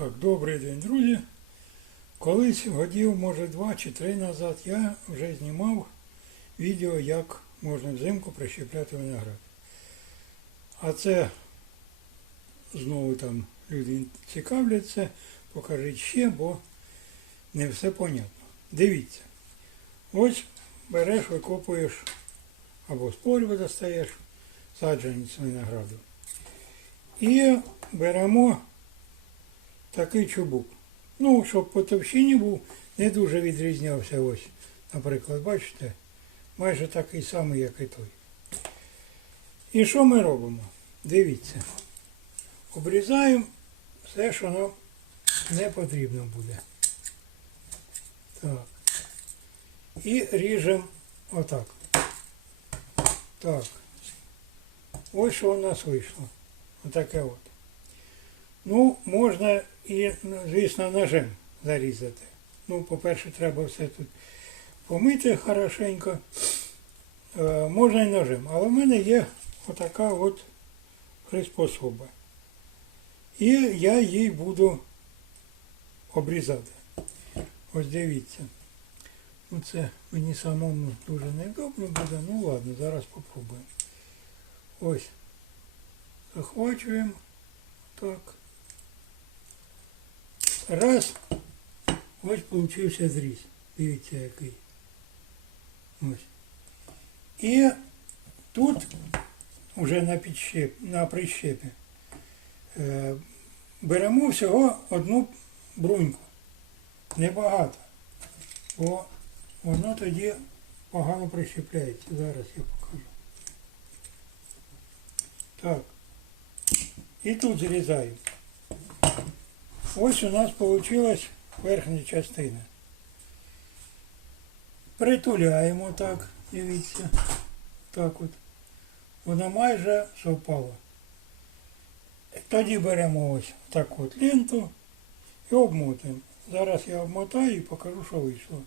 Так, добрий день, друзі. Колись годів, може, два чи три назад я вже знімав відео, як можна взимку прищепляти виноград. А це знову там люди цікавляться, покажіть ще, бо не все понятно. Дивіться. Ось береш, викопуєш або з польви достаєш саджанець винограду. І беремо такий чубук. Ну, щоб по товщині був, не дуже відрізнявся ось. Наприклад, бачите, майже такий самий, як і той. І що ми робимо? Дивіться. Обрізаємо все, що нам не потрібно буде. Так. І ріжемо отак. Так. Ось що у нас вийшло. Отаке от. Ну, можна і, ну, звісно, ножем зарізати. Ну, по-перше, треба все тут помити хорошенько. Е, можна і ножем. Але в мене є отака от приспособа. І я їй буду обрізати. Ось дивіться. Ну, це мені самому дуже невдобно буде. Ну ладно, зараз попробуємо. Ось. Захвачуємо. Так. Раз. Ось получився зріз. Дивіться який. Ось. І тут вже на підщеп, на прищепі е, беремо всього одну бруньку. Небагато. Бо воно тоді погано прищепляється. Зараз я покажу. Так. І тут зрізаємо. Ось у нас вийшла верхня частина. Притуляємо так, дивіться. Так от. Вона майже совпала. Тоді беремо ось таку от ленту і обмотуємо. Зараз я обмотаю і покажу, що вийшло.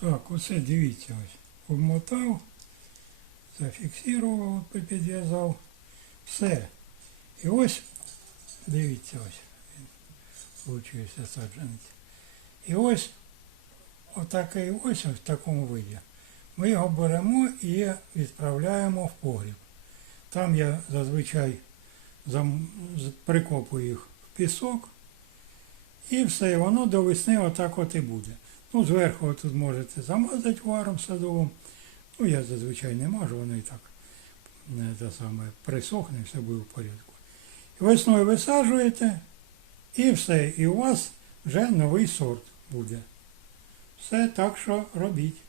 Так, оце дивіться ось. Обмотав, зафіксував, підв'язав. Все. І ось, дивіться ось, получився саджанець. І ось отакий ось в такому виді. Ми його беремо і відправляємо в погріб. Там я зазвичай прикопую їх в пісок. І все, і воно до весни отак от і буде. Ну, зверху тут можете замазати варом садовим. Ну, я зазвичай не мажу, воно і так не те саме присохне, все буде в порядку. Весною висаджуєте, і все. І у вас вже новий сорт буде. Все так що робіть.